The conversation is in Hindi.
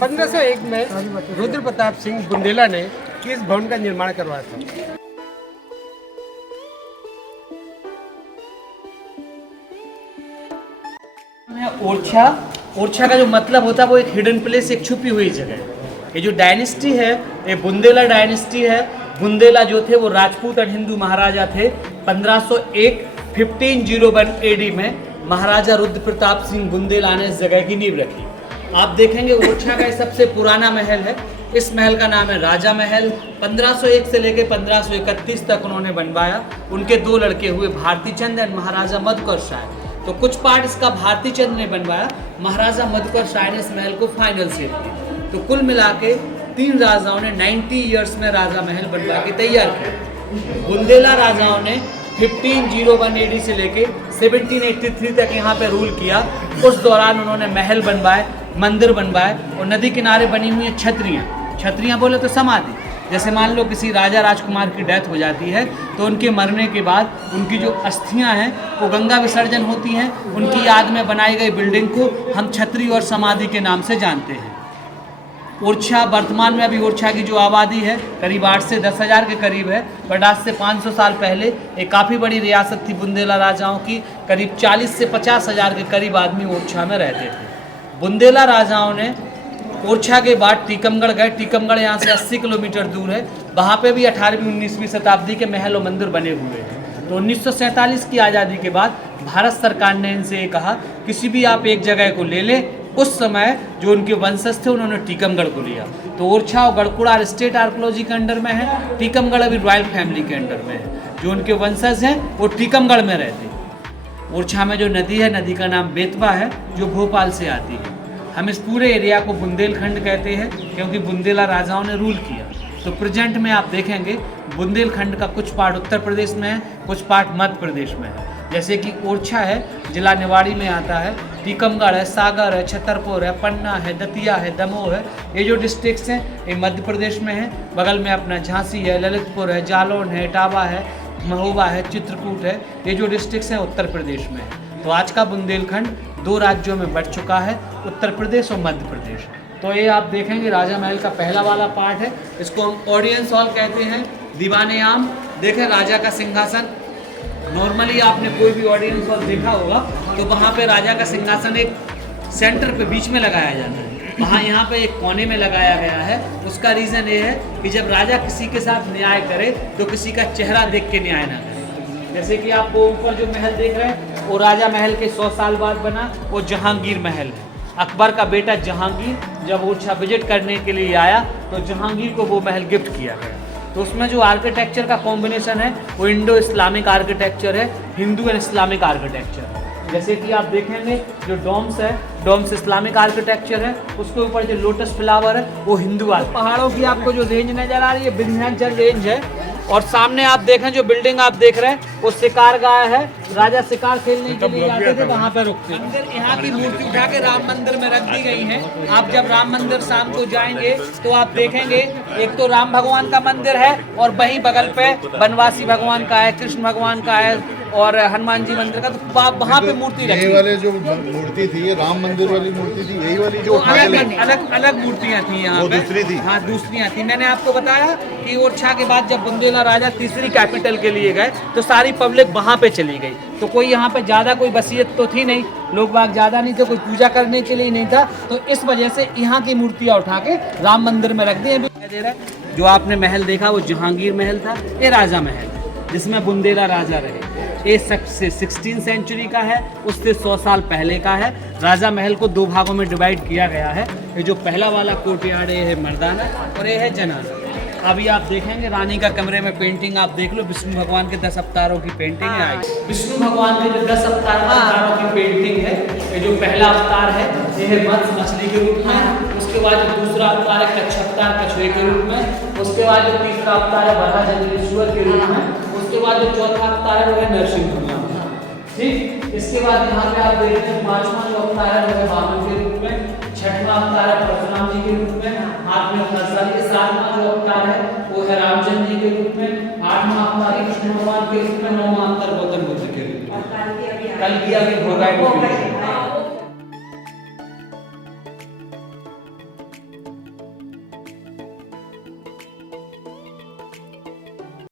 1501 में रुद्र प्रताप सिंह बुंदेला ने इस भवन का निर्माण करवाया था। ओरछा का जो मतलब होता है वो एक हिडन प्लेस, एक छुपी हुई जगह है। ये जो डायनेस्टी है ये बुंदेला डायनेस्टी है। बुंदेला जो थे वो राजपूत और हिंदू महाराजा थे। 1501 AD में महाराजा रुद्र प्रताप सिंह बुंदेला ने इस जगह की नींव रखी। आप देखेंगे ओरछा का सबसे पुराना महल है। इस महल का नाम है राजा महल। 1501 से लेकर 1531 तक उन्होंने बनवाया। उनके दो लड़के हुए भारती चंद और महाराजा मधुकर शाह। तो कुछ पार्ट इसका भारती चंद ने बनवाया, महाराजा मधुकर शाह ने इस महल को फाइनल सेव किया। तो कुल मिला के 3 राजाओं ने 90 ईयर्स में राजा महल बनवा के तैयार किया। बुंदेला राजाओं ने 1501 AD से लेके 1783 तक यहाँ पे रूल किया। उस दौरान उन्होंने महल बनवाए, मंदिर बनवाए और नदी किनारे बनी हुई हैं छतरियाँ बोले तो समाधि। जैसे मान लो किसी राजा राजकुमार की डेथ हो जाती है तो उनके मरने के बाद उनकी जो अस्थियां हैं वो गंगा विसर्जन होती हैं। उनकी याद में बनाई गई बिल्डिंग को हम छतरी और समाधि के नाम से जानते हैं। ओरछा वर्तमान में अभी ओरछा की जो आबादी है करीब 8 से 10,000 के करीब है। बट आज से 500 साल पहले एक काफ़ी बड़ी रियासत थी बुंदेला राजाओं की। करीब 40 से 50,000 के करीब आदमी ओरछा में रहते थे। बुंदेला राजाओं ने ओरछा के बाद टीकमगढ़ गए। टीकमगढ़ यहाँ से 80 किलोमीटर दूर है। वहाँ पे भी 18वीं 19वीं शताब्दी के महल और मंदिर बने हुए हैं। तो 1947 की आज़ादी के बाद भारत सरकार ने इनसे ये कहा किसी भी आप एक जगह को ले लें। उस समय जो उनके वंशज थे उन्होंने टीकमगढ़ को लिया। तो ओरछा और गढ़कुड़ा स्टेट आर्कोलॉजी के अंडर में है। टीकमगढ़ अभी रॉयल फैमिली के अंडर में है। जो उनके वंशज हैं वो टीकमगढ़ में रहते हैं। ओरछा में जो नदी है, नदी का नाम बेतवा है जो भोपाल से आती है। हम इस पूरे एरिया को बुंदेलखंड कहते हैं क्योंकि बुंदेला राजाओं ने रूल किया। तो प्रेजेंट में आप देखेंगे बुंदेलखंड का कुछ पार्ट उत्तर प्रदेश में है, कुछ पार्ट मध्य प्रदेश में है। जैसे कि ओरछा है जिला निवाड़ी में आता है, टीकमगढ़ है, सागर है, छतरपुर है, पन्ना है, दतिया है, दमोह है। ये जो डिस्ट्रिक्ट्स हैं ये मध्य प्रदेश में है। बगल में अपना झांसी है, ललितपुर है, जालौन है, इटावा है, महोबा है, चित्रकूट है। ये जो डिस्ट्रिक्ट्स हैं उत्तर प्रदेश में है। तो आज का बुंदेलखंड 2 राज्यों में बढ़ चुका है, उत्तर प्रदेश और मध्य प्रदेश। तो ये आप देखेंगे राजा महल का पहला वाला पार्ट है। इसको हम ऑडियंस हॉल कहते हैं। दीवाने आम देखें, राजा का सिंहासन। नॉर्मली आपने कोई भी ऑडियंस हॉल देखा होगा तो वहाँ पे राजा का सिंहासन एक सेंटर पे बीच में लगाया जाता है। वहाँ यहाँ पे एक कोने में लगाया गया है। उसका रीज़न ये है कि जब राजा किसी के साथ न्याय करे तो किसी का चेहरा देख के न्याय ना करे। जैसे कि आप वो ऊपर जो महल देख रहे हैं वो राजा महल के 100 साल बाद बना, वो जहांगीर महल है। अकबर का बेटा जहांगीर जब ओरछा विजिट करने के लिए आया तो जहांगीर को वो महल गिफ्ट किया गया। तो उसमें जो आर्किटेक्चर का कॉम्बिनेशन है वो इंडो इस्लामिक आर्किटेक्चर है, हिंदू एंड इस्लामिक आर्किटेक्चर। जैसे कि आप देखेंगे जो डोम्स है, डोम्स इस्लामिक आर्किटेक्चर है। उसके ऊपर जो लोटस फ्लावर है वो हिंदू पहाड़ों की आपको जो रेंज नज़र आ रही है विंध्याचल रेंज है। और सामने आप देखें जो बिल्डिंग आप देख रहे हैं वो शिकार गाह है। राजा शिकार खेलने के लिए आते थे, वहाँ पर रुकते। मंदिर यहाँ की मूर्ति उठा के राम मंदिर में रख दी गई है। आप जब राम मंदिर शाम को जाएंगे तो आप देखेंगे एक तो राम भगवान का मंदिर है और वहीं बगल पे बनवासी भगवान का है, कृष्ण भगवान का है और हनुमान जी मंदिर का। तो वहाँ पे मूर्ति रखी। ये वाले जो मूर्ति थी ये राम मंदिर वाली मूर्ति थी, यही वाली जो अलग मूर्तियाँ थी यहाँ पे। दूसरी थी। हाँ दूसरियाँ थी। मैंने आपको बताया कि ओरछा के बाद जब बुंदेला राजा तीसरी कैपिटल के लिए गए तो सारी पब्लिक वहाँ पे चली गई। तो कोई यहाँ पे ज़्यादा कोई बसियत तो थी नहीं, लोग बाग ज़्यादा नहीं थे, कोई पूजा करने के लिए नहीं था। तो इस वजह से यहाँ की मूर्तियाँ उठा के राम मंदिर में रख दी। दे रहा है जो आपने महल देखा वो जहांगीर महल था। ये राजा महल जिसमें बुंदेला राजा रहे। ये 16th सेंचुरी का है, उससे 100 साल पहले का है। राजा महल को 2 भागों में डिवाइड किया गया है। ये जो पहला वाला कोर्टयार्ड है मर्दाना और ये है जनाना। अभी आप देखेंगे रानी का कमरे में पेंटिंग आप देख लो, विष्णु भगवान के 10 अवतारों की पेंटिंग है। विष्णु भगवान के जो 10 अवतारों की पेंटिंग है, ये जो पहला अवतार है ये है मत्स्य मछली के रूप में। उसके बाद जो दूसरा अवतार है कच्छपतार कछुए के रूप में। उसके बाद जो तीसरा अवतार है वराह जगदीश्वर के रूप में। उसके बाद जो चौथा अवतार है वो है नरसिंह भगवान। ठीक, इसके बाद यहाँ पे आप देखते हैं 5वां जो अवतार है वो है वामन के रूप में। 6वां अवतार है परशुराम जी के रूप में, हाथ में फरसा। 7वां जो अवतार है वो है रामचंद्र जी के रूप में। 8वां अवतार है कृष्ण भगवान के रूप में। 9वां अवतार गौतम बुद्ध के रूप में। कल की अभी भोगाई